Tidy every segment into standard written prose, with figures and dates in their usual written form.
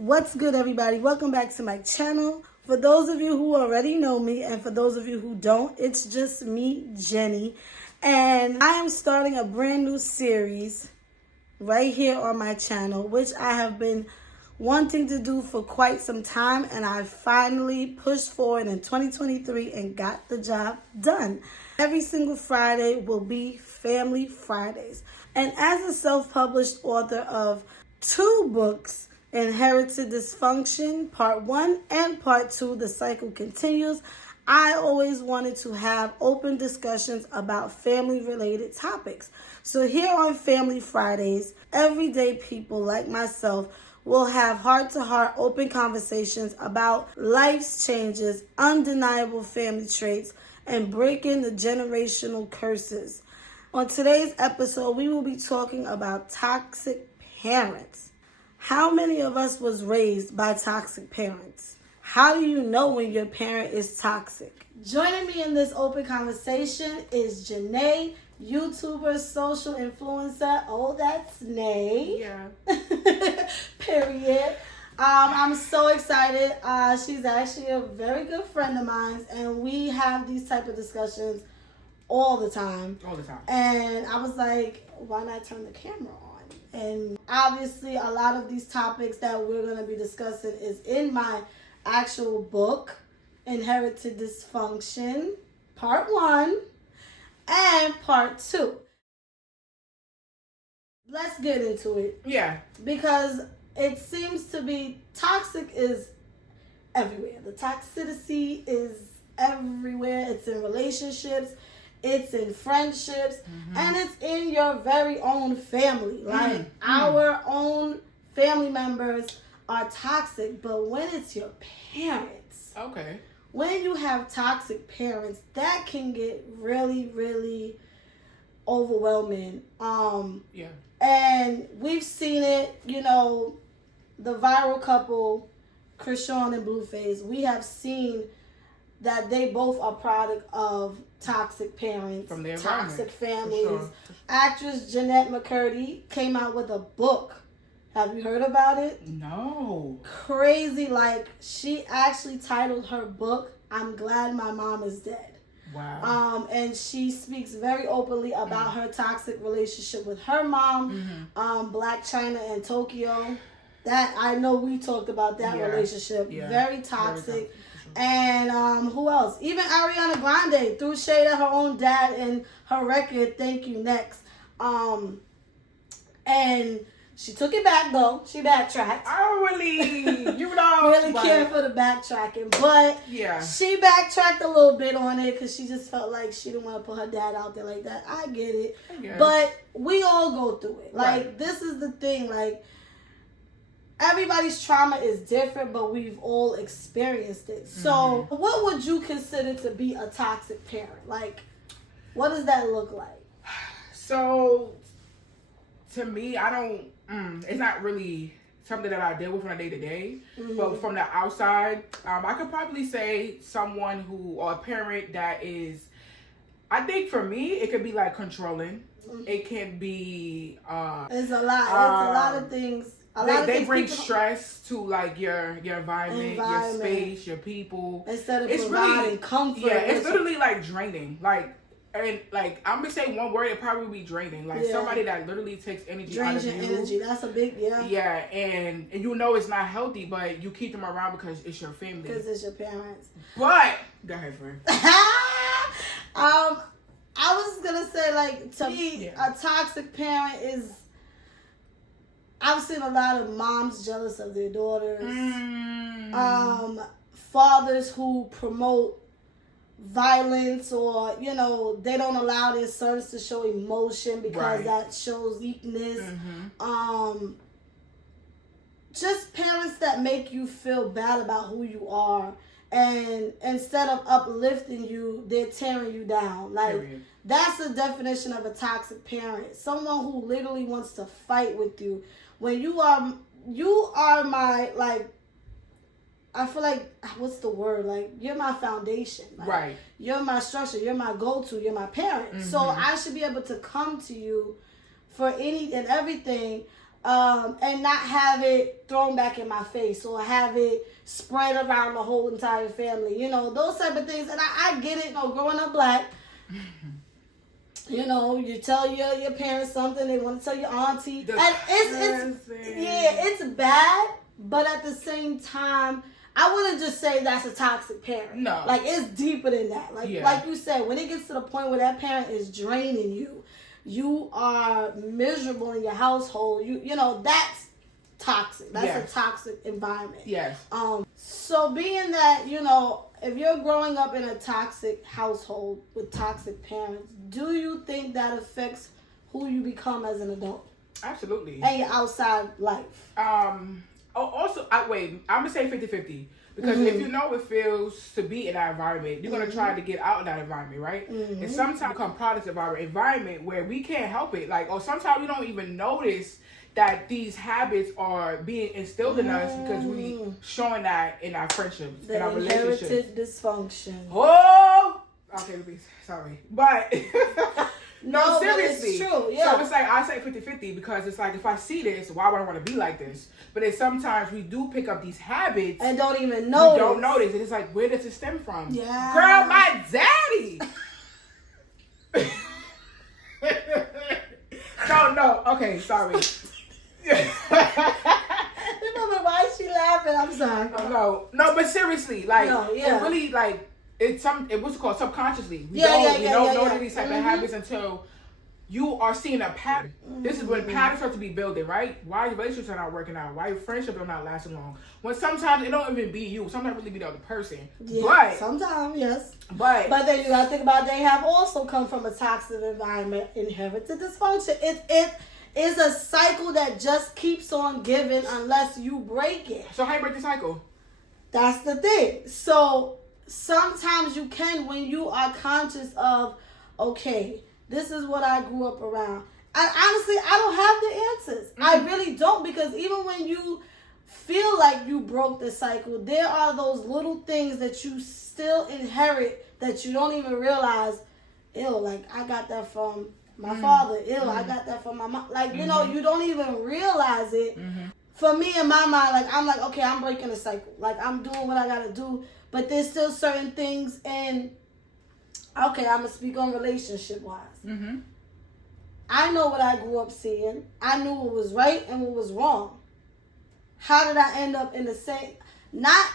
What's good, everybody? Welcome back to my channel. For those of you who already know me and for those of you who don't, it's just me, Jenny, and I am starting a brand new series right here on my channel, which I have been wanting to do for quite some time, and I finally pushed forward in 2023 and got the job done. Every single Friday will be Family Fridays. And as a self-published author of 2 books, Inherited Dysfunction, Part 1 and Part 2, The Cycle Continues, I always wanted to have open discussions about family-related topics. So here on Family Fridays, everyday people like myself will have heart-to-heart open conversations about life's changes, undeniable family traits, and breaking the generational curses. On today's episode, we will be talking about toxic parents. How many of us was raised by toxic parents? How do you know when your parent is toxic? Joining me in this open conversation is Janae, YouTuber, social influencer. Oh, that's Nay. Yeah. Period. I'm so excited. She's actually a very good friend of mine, and we have these type of discussions all the time. All the time. And I was like, why not turn the camera on? And obviously, a lot of these topics that we're going to be discussing is in my actual book, Inherited Dysfunction, Part 1 and Part 2. Let's get into it. Yeah. Because it seems to be toxic is everywhere. The toxicity is everywhere. It's in relationships. It's in friendships, and it's in your very own family. Like, our own family members are toxic, but when it's your parents, when you have toxic parents, that can get really, really overwhelming. And we've seen it, the viral couple, Krishan and Blueface, we have seen that they both are product of toxic parents, from their toxic families. For sure. Actress Jeanette McCurdy came out with a book. Have you heard about it? No. Crazy. Like, she actually titled her book, I'm Glad My Mom Is Dead. Wow. And she speaks very openly about her toxic relationship with her mom, Black China and Tokyo. That, I know we talked about that relationship. Yeah. Very toxic. And who else? Even Ariana Grande threw shade at her own dad in her record, Thank You Next. And she took it back, though. She backtracked. Oh, really? Really care for the backtracking. But she backtracked a little bit on it because she just felt like she didn't want to put her dad out there like that. I get it. But we all go through it. Like, this is the thing. Like, everybody's trauma is different, but we've all experienced it. So, what would you consider to be a toxic parent? Like, what does that look like? So, to me, I don't, it's not really something that I deal with on a day-to-day. But from the outside, I could probably say someone or a parent that is, I think for me, it could be like controlling. It can be, it's a lot. It's a lot of things. They bring stress to like your environment, your space, your people. Instead of providing comfort. Yeah, it's literally like draining. Like, and like I'm gonna say one word, it probably be draining. Like somebody that literally takes energy out of you. Drains your energy. That's a big Yeah, and you know it's not healthy, but you keep them around because it's your family. Because it's your parents. But go ahead, friend. I was gonna say, like, to me, a toxic parent is. I've seen a lot of moms jealous of their daughters. Fathers who promote violence or, they don't allow their sons to show emotion because that shows weakness. Just parents that make you feel bad about who you are. And instead of uplifting you, they're tearing you down. Like, that's the definition of a toxic parent. Someone who literally wants to fight with you. When you are my, like, I feel like, what's the word? Like, you're my foundation. Like, you're my structure. You're my go-to. You're my parent. So I should be able to come to you for any and everything. and not have it thrown back in my face or have it spread around the whole entire family. You know, those type of things. And I get it, you know, growing up black. You know, you tell your parents something, they want to tell your auntie. And it's bad, but at the same time, I wouldn't just say that's a toxic parent. No. Like, it's deeper than that. Like you said, when it gets to the point where that parent is draining you, you are miserable in your household, you know, that's toxic. That's a toxic environment. Yes. So being that, you know, if you're growing up in a toxic household with toxic parents, do you think that affects who you become as an adult? Absolutely. And your outside life? Also, I'm going to say 50-50. Because if you know it feels to be in that environment, you're going to try to get out of that environment, right? And sometimes become products of our environment where we can't help it. Like, or sometimes we don't even notice that these habits are being instilled in us because we showing that in our friendships, in our relationships. Inherited dysfunction. Oh! Okay, sorry. But... No, seriously. But it's true, yeah. So it's like, I say 50-50 because it's like, if I see this, why would I want to be like this? But then sometimes we do pick up these habits. And don't even notice. We don't notice. And it's like, where does it stem from? Yeah. Girl, my daddy! No. Okay, sorry. Remember, why is she laughing? I'm sorry. No, but seriously, like, it really, like, it was called subconsciously. We don't know these type of habits until you are seeing a pattern. This is when patterns start to be building, right? Why your relationships are not working out? Why your friendships are not lasting long? When sometimes it don't even be you. Sometimes it really be the other person. Yeah, but sometimes, yes. But then you gotta think about they have also come from a toxic environment, inherited dysfunction. It is a cycle that just keeps on giving unless you break it. So how you break the cycle? That's the thing. So sometimes you can, when you are conscious of, okay, this is what I grew up around. Honestly, I don't have the answers. I really don't, because even when you feel like you broke the cycle, there are those little things that you still inherit that you don't even realize. Like, I got that from my father. I got that from my mom. Like, you know, you don't even realize it. For me, in my mind, like, I'm like, okay, I'm breaking the cycle. Like, I'm doing what I gotta do. But there's still certain things in, okay, I'm going to speak on relationship-wise. I know what I grew up seeing. I knew what was right and what was wrong. How did I end up in the same, not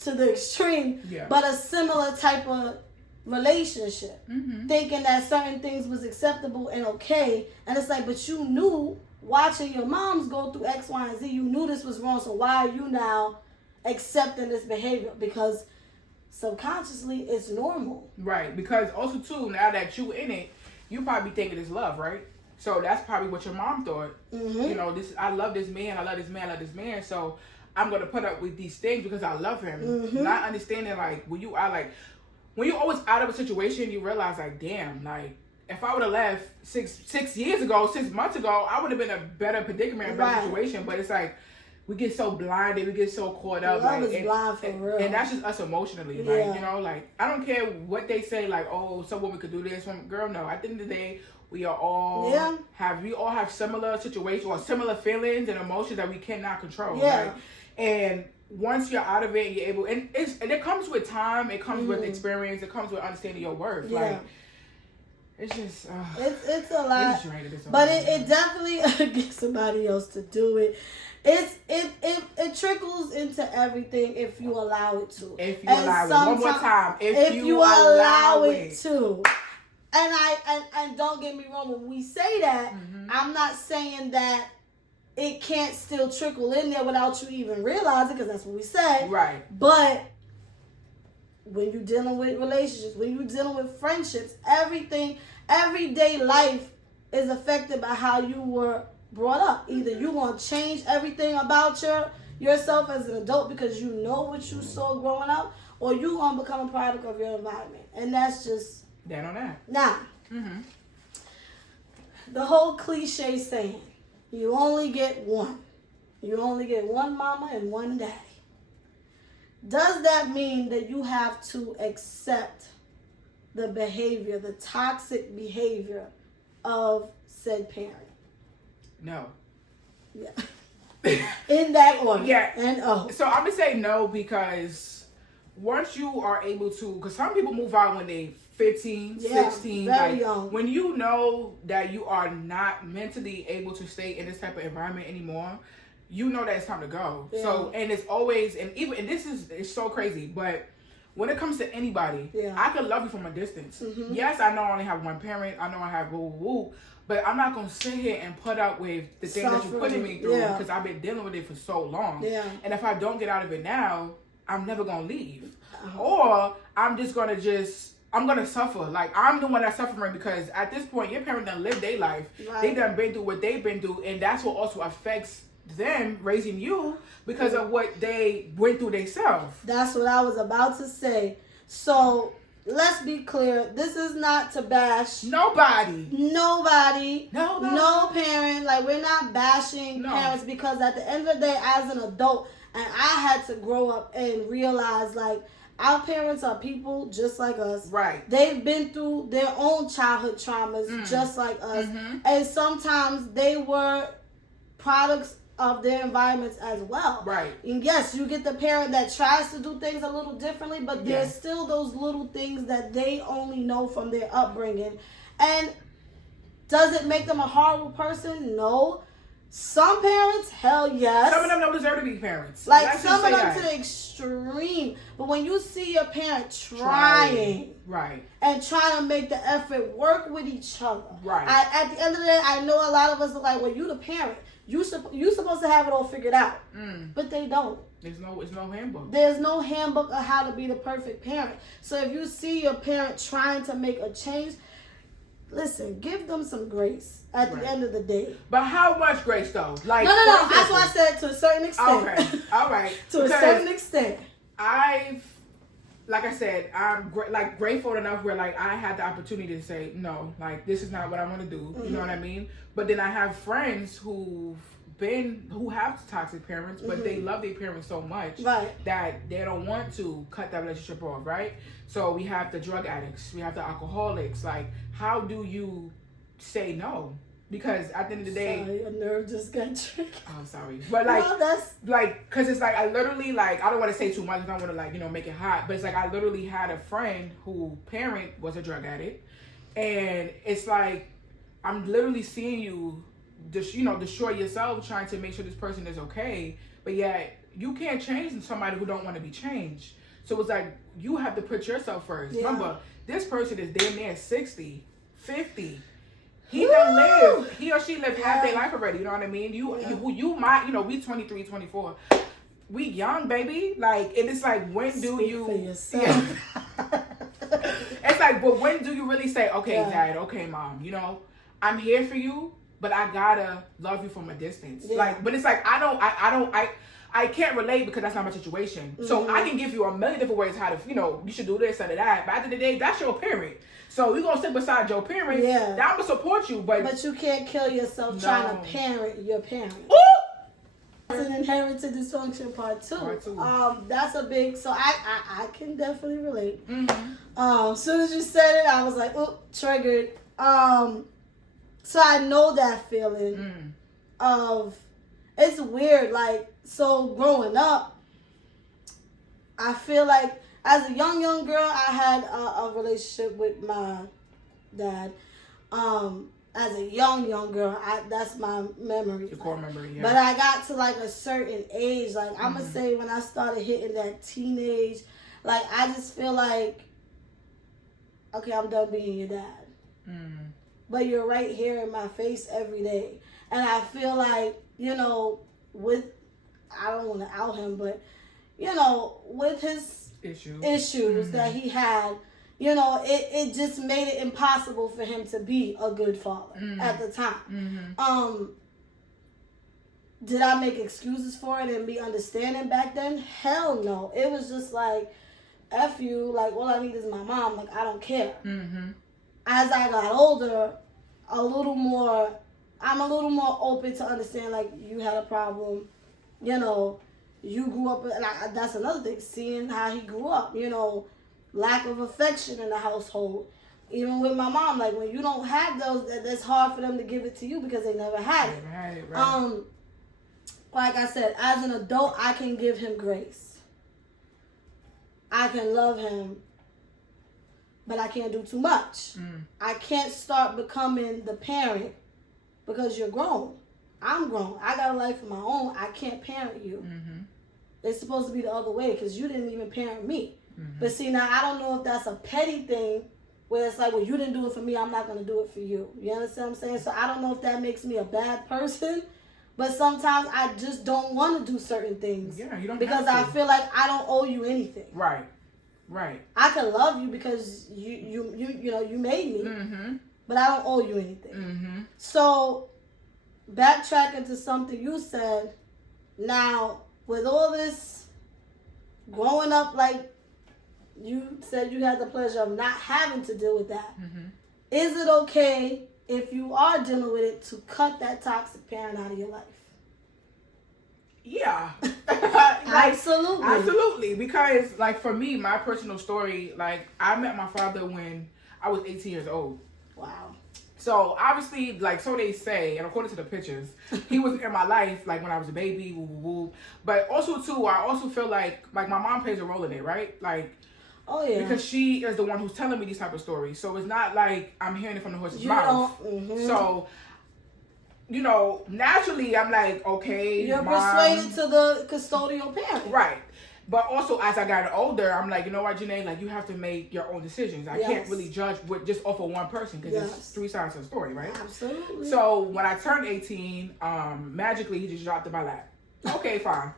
to the extreme, but a similar type of relationship? Thinking that certain things was acceptable and okay. And it's like, but you knew, watching your moms go through X, Y, and Z, you knew this was wrong. So why are you now accepting this behavior? Because subconsciously it's normal, right? Because also too, now that you in it, you probably thinking it's love, right? So that's probably what your mom thought. You know, I love this man, I love this man, so I'm gonna put up with these things because I love him. Not understanding, like, when you always out of a situation, you realize, like, damn, like, if I would have left 6 months ago, I would have been in a better predicament, a better situation. But it's like, we get so blinded, we get so caught up. Love is blind for real. And that's just us emotionally. Like, you know, like, I don't care what they say, like, oh, some woman could do this. Girl, no. At the end of the day, we are all have similar situations or similar feelings and emotions that we cannot control. Right? And once you're out of it, you're able, and it comes with time, it comes with experience, it comes with understanding your worth. Like, it's just it's a lot, but it definitely gets somebody else to do it. It trickles into everything if you allow it to. If you allow it, one more time. If you allow it to. And don't get me wrong, when we say that, I'm not saying that it can't still trickle in there without you even realizing, because that's what we say. Right. But when you're dealing with relationships, when you're dealing with friendships, everything, everyday life is affected by how you were brought up. Either you're going to change everything about yourself as an adult because you know what you saw growing up, or you're going to become a product of your environment. And that's just... that on that. Now, the whole cliche saying, you only get one. You only get one mama and one daddy. Does that mean that you have to accept the behavior, the toxic behavior of said parent? No. Yeah. In that order. Yeah. And So I'm gonna say no because once you are able to, because some people move out when they 15, 16. Very like, young. When you know that you are not mentally able to stay in this type of environment anymore, you know that it's time to go. Yeah. So, and it's always, and this is, it's so crazy, but when it comes to anybody, I can love you from a distance. Mm-hmm. Yes, I know I only have one parent. I know I have woo woo woo. But I'm not going to sit here and put up with the things that you're putting me through because I've been dealing with it for so long. Yeah. And if I don't get out of it now, I'm never going to leave. Or I'm just going to I'm going to suffer. Like, I'm the one that's suffering because at this point, your parents done lived their life. Right. They done been through what they've been through. And that's what also affects them raising you because of what they went through themselves. That's what I was about to say. So let's be clear. This is not to bash nobody. No parent. Like, we're not bashing parents because at the end of the day, as an adult, and I had to grow up and realize, like, our parents are people just like us. Right. They've been through their own childhood traumas just like us. Mm-hmm. And sometimes they were products of their environments as well. Right. And yes, you get the parent that tries to do things a little differently, but there's still those little things that they only know from their upbringing. And does it make them a horrible person? No. Some parents, hell yes. Some of them don't deserve to be parents. Like, some of them to the extreme. But when you see your parent trying, right, and trying to make the effort work with each other, right. At the end of the day, I know a lot of us are like, well, you the parent. You supposed to have it all figured out. But they don't. There's no handbook. There's no handbook of how to be the perfect parent. So if you see your parent trying to make a change, listen, give them some grace at the end of the day. But how much grace, though? Like, no. That's why I said to a certain extent. Okay, all right. To a certain extent. Like I said, I'm grateful enough where like I had the opportunity to say no, like this is not what I want to do. Mm-hmm. You know what I mean? But then I have friends who have toxic parents, but they love their parents so much that they don't want to cut that relationship off, right? So we have the drug addicts, we have the alcoholics. Like, how do you say no? Because at the end of the day, sorry, your nerve just got tricky. Oh, sorry, but like, no, that's like, cause it's like I literally like I don't want to say too much. I don't want to like make it hot, but it's like I literally had a friend who parent was a drug addict, and it's like I'm literally seeing you destroy yourself trying to make sure this person is okay, but yet you can't change somebody who don't want to be changed. So it's like you have to put yourself first. Yeah. Remember, this person is damn near 60, 50. He or she lived half their life already, you know what I mean? You might, we 23, 24. We young, baby. Like, and it's like, when do you... for yourself. It's like, but when do you really say, okay, Dad, okay, Mom, I'm here for you, but I gotta love you from a distance. Yeah. Like, but it's like, I can't relate because that's not my situation. Mm-hmm. So I can give you a million different ways how to, you should do this and that. But at the end of the day, that's your parent. So you're going to sit beside your parent. Yeah. I'm going to support you. But you can't kill yourself trying to parent your parent. Ooh! That's an inherited dysfunction part two. That's a big, so I can definitely relate. Mm-hmm. As soon as you said it, I was like, oh, triggered. So I know that feeling of, it's weird. Like, so growing up, I feel like as a young girl, I had a relationship with my dad. As a young girl, that's my memory. Your core memory, yeah. But I got to like a certain age, like I'm gonna say when I started hitting that teenage, like I just feel like, okay, I'm done being your dad. But you're right here in my face every day. And I feel like, I don't want to out him, but, with his issues that he had, it just made it impossible for him to be a good father at the time. Did I make excuses for it and be understanding back then? Hell no. It was just like, F you, like, all I need is my mom. Like, I don't care. As I got older, I'm a little more open to understand, like, you had a problem, you grew up, and that's another thing, seeing how he grew up, lack of affection in the household. Even with my mom, like, when you don't have those, that's hard for them to give it to you because they never had it. Right. like I said, as an adult, I can give him grace. I can love him, but I can't do too much. I can't start becoming the parent because you're grown. I'm grown. I got a life of my own. I can't parent you. It's supposed to be the other way because you didn't even parent me. But see, now I don't know if that's a petty thing where it's like, well, you didn't do it for me, I'm not going to do it for you. You understand what I'm saying? So I don't know if that makes me a bad person, but sometimes I just don't want to do certain things. Yeah, you don't because have to. I feel like I don't owe you anything. Right. Right. I can love you because you made me, but I don't owe you anything. So backtracking to something you said, now with all this growing up, like you said you had the pleasure of not having to deal with that. Is it okay if you are dealing with it to cut that toxic parent out of your life? Yeah. Absolutely. Absolutely. Because, like, for me, my personal story, like, I met my father when I was 18 years old. Wow. So, obviously, like, so they say, and according to the pictures, he was in my life, like, when I was a baby, woo, woo, woo. But also, too, I also feel like my mom plays a role in it, right? Like, oh, yeah. because she is the one who's telling me these type of stories. So, it's not like I'm hearing it from the horse's mouth. So, you know, naturally, I'm like, okay, you're Mom. persuaded to the custodial parent. Right. But also, as I got older, I'm like, you know what, Janae? Like, you have to make your own decisions. I can't really judge with just off of one person because there's three sides to the story, right? Absolutely. So, when I turned 18, magically, he just dropped in my lap. Okay, fine.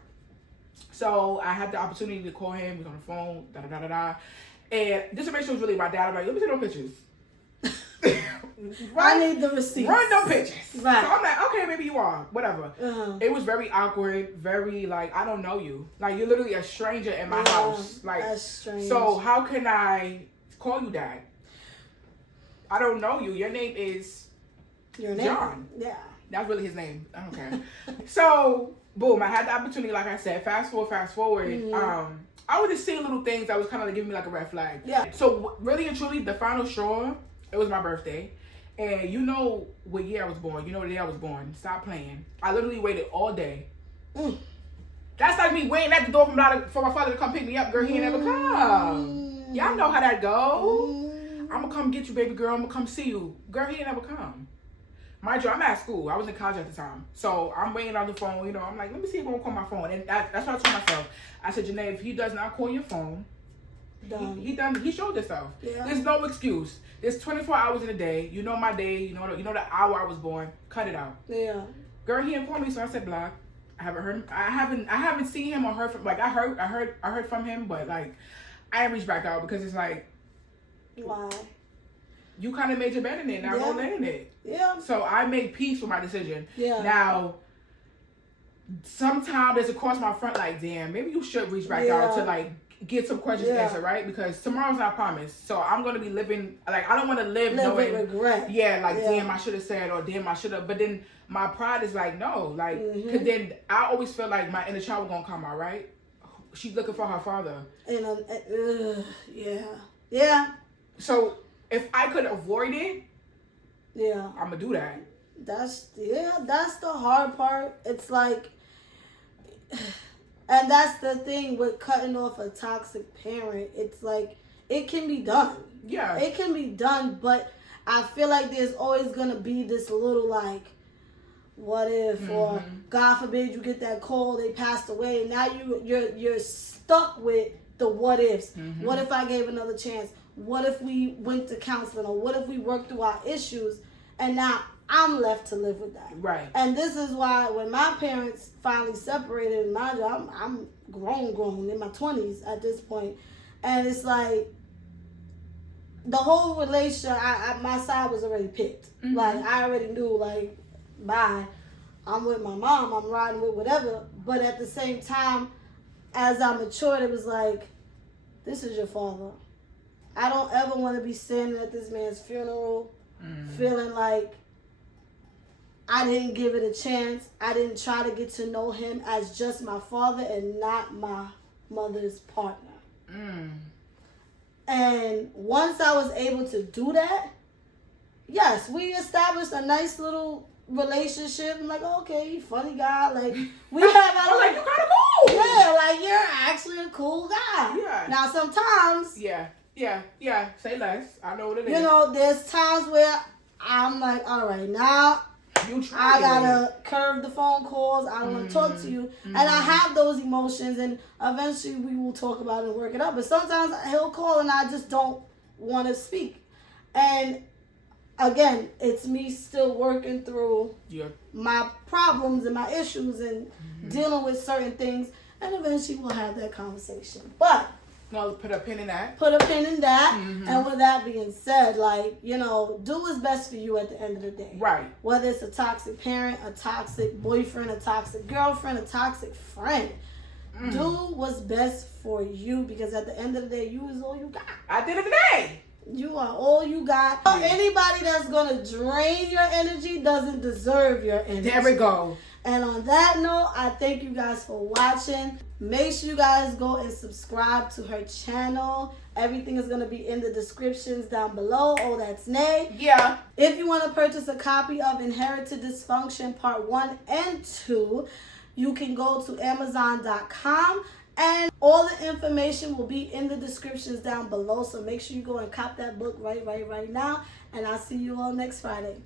So, I had the opportunity to call him. He was on the phone, da-da-da-da-da. And this information was really my dad. I'm like, let me see those pictures. I need the receipts. Run no pictures. Right. So I'm like, okay, maybe you are. Whatever. It was very awkward, very like, I don't know you. Like, you're literally a stranger in my house. Like, that's strange. So how can I call you dad? I don't know you. Your name is John. Yeah. That's really his name. I don't care. So, boom, I had the opportunity, like I said, fast forward. I was just seeing little things that was kind of like giving me like a red flag. Yeah. So really and truly, the final straw, it was my birthday. And you know what year I was born. You know the day I was born. Stop playing. I literally waited all day. That's like me waiting at the door for my father to come pick me up. Girl, he ain't never come. Y'all know how that go. I'm going to come get you, baby girl. I'm going to come see you. Girl, he ain't never come. Mind you, I'm at school. I was in college at the time. So I'm waiting on the phone. You know, I'm like, let me see if he won't call my phone. And that's what I told myself. I said, Janae, if he does not call your phone, he showed himself. Yeah. There's no excuse. There's 24 hours in a day. You know my day. You know the hour I was born. Cut it out. Yeah. Girl, he didn't call me, so I said block. I haven't heard him. I haven't seen him or heard from. Like I heard from him, but like I didn't reach back out because it's like, why? You kind of made your bed in it. Now go lay in it. Yeah. So I made peace with my decision. Yeah. Now, sometimes there's a cross my front like, damn, maybe you should reach back out to like get some questions answered, right? Because tomorrow's not promised. So I'm gonna be living like I don't want to live knowing regret. Yeah, like damn, I should have said or damn, I should have. But then my pride is like, no, like, cause then I always feel like my inner child was gonna come out, right? She's looking for her father. And yeah. So if I could avoid it, I'm gonna do that. That's the hard part. It's like, and that's the thing with cutting off a toxic parent. It's like, it can be done. Yeah. It can be done, but I feel like there's always gonna be this little like, what if, or God forbid you get that call, they passed away. Now you're stuck with the what ifs. What if I gave another chance? What if we went to counseling? Or what if we worked through our issues? And now I'm left to live with that. Right. And this is why when my parents finally separated, and mind you, I'm grown in my 20s at this point, and it's like the whole relationship, my side was already picked. Like I already knew, like, bye. I'm with my mom. I'm riding with whatever. But at the same time, as I matured, it was like, this is your father. I don't ever want to be standing at this man's funeral feeling like I didn't give it a chance. I didn't try to get to know him as just my father and not my mother's partner. And once I was able to do that, yes, we established a nice little relationship. I'm like, okay, funny guy. Like, we have our I was like, you kind of cool. yeah, like you're actually a cool guy. Yeah. Now sometimes, Yeah. Say less. I know what it is. you know, there's times where I'm like, all right, now I gotta curve the phone calls. I don't want to talk to you, and I have those emotions, and eventually we will talk about it and work it out. But sometimes he'll call, and I just don't want to speak. And again, it's me still working through my problems and my issues and dealing with certain things, and eventually we'll have that conversation. But no, put a pin in that. Put a pin in that. And with that being said, like, you know, do what's best for you at the end of the day. Right. Whether it's a toxic parent, a toxic boyfriend, a toxic girlfriend, a toxic friend. Do what's best for you, because at the end of the day, you is all you got. At the end of the day, you are all you got. Anybody that's going to drain your energy doesn't deserve your energy. There we go. And on that note, I thank you guys for watching. Make sure you guys go and subscribe to her channel. Everything is going to be in the descriptions down below. Oh, that's Nay. Yeah. If you want to purchase a copy of Inherited Dysfunction Part 1 and 2, you can go to Amazon.com. And all the information will be in the descriptions down below. So make sure you go and cop that book right now. And I'll see you all next Friday.